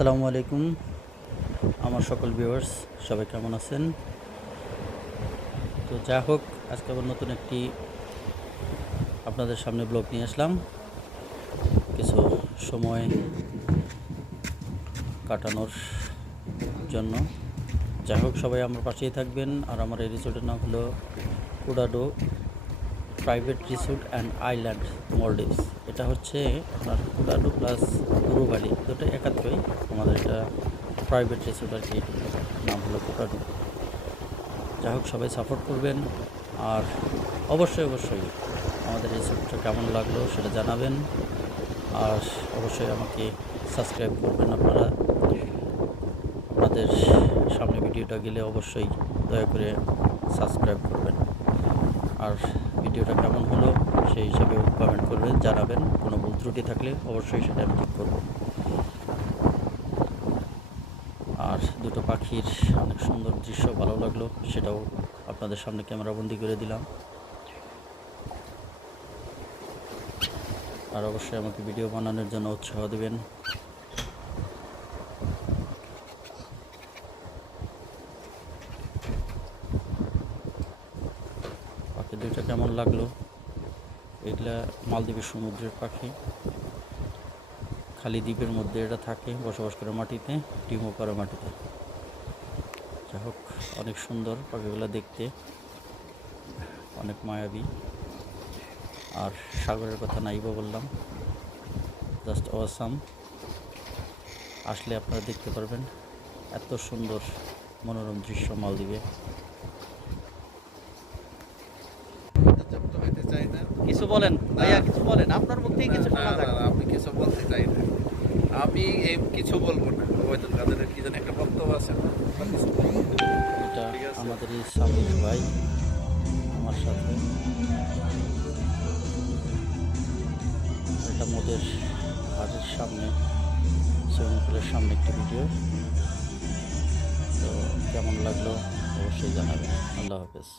আসসালামু আলাইকুম আমার সকল ভিউয়ার্স, সবাই কেমন আছেন? তো যা হোক, আজকে আবার নতুন একটি আপনাদের সামনে ব্লগ নিয়ে আসলাম কিছু সময় কাটানোর জন্য। যাই হোক, সবাই আমার পাশেই থাকবেন। আর আমার এই রিসোর্টের নাম হলো Kudadoo private resort and island Maldives. এটা হচ্ছে আপনার কুডাডো প্লাস গুরু ভ্যালি দুটো একাত্রই। আমাদের এটা প্রাইভেট রিসোর্ট আর কি, নাম হলো কুডাডো। যাই হোক, সবাই সাপোর্ট করবেন। আর অবশ্যই আমাদের রিসোর্টটা কেমন লাগলো সেটা জানাবেন। আর অবশ্যই আমাকে সাবস্ক্রাইব করবেন আপনারা। আপনাদের সামনে ভিডিওটা গেলে অবশ্যই দয়া করে সাবস্ক্রাইব করবেন। আর ভিডিওটা কেমন হলো সেই হিসাবে কমেন্ট করবেন, জানাবেন। কোনো ভুল ত্রুটি থাকলে অবশ্যই সেটা আমি ঠিক করব। আর দুটো পাখির অনেক সুন্দর দৃশ্য ভালো লাগলো, সেটাও আপনাদের সামনে ক্যামেরাবন্দি করে দিলাম। আর অবশ্যই আমাকে ভিডিও বানানোর জন্য উৎসাহ দেবেন। পাখি দুইটা কেমন লাগলো? এগুলা মালদ্বীপের সমুদ্রের পাখি, খালি দ্বীপের মধ্যে এটা থাকে, বসবাস করে মাটিতে, ডিমও করে মাটিতে। যাই হোক, অনেক সুন্দর পাখিগুলো দেখতে, অনেক মায়াবী। আর সাগরের কথা নাইবা বললাম, জাস্ট অসাম। আসলে আপনারা দেখতে পারবেন এত সুন্দর মনোরম দৃশ্য মালদ্বীপে। কিছু বলেন ভাইয়া, কিছু বলেন, আপনার মুখ থেকে কিছু শোনা যাক। আমি কিছু বলতে চাই না, আমি কিছু বলবো না। ওবায়দুল কাদেরের কি যেন একটা বক্তব্য আছে না? এটা আমাদের এই সাবির ভাই আমার সাথে। এটা মোদের বাড়ির সামনে, সুইমিং পুলের সামনে একটি ভিডিও। তো কেমন লাগলো অবশ্যই জানাবেন। আল্লাহ হাফেজ।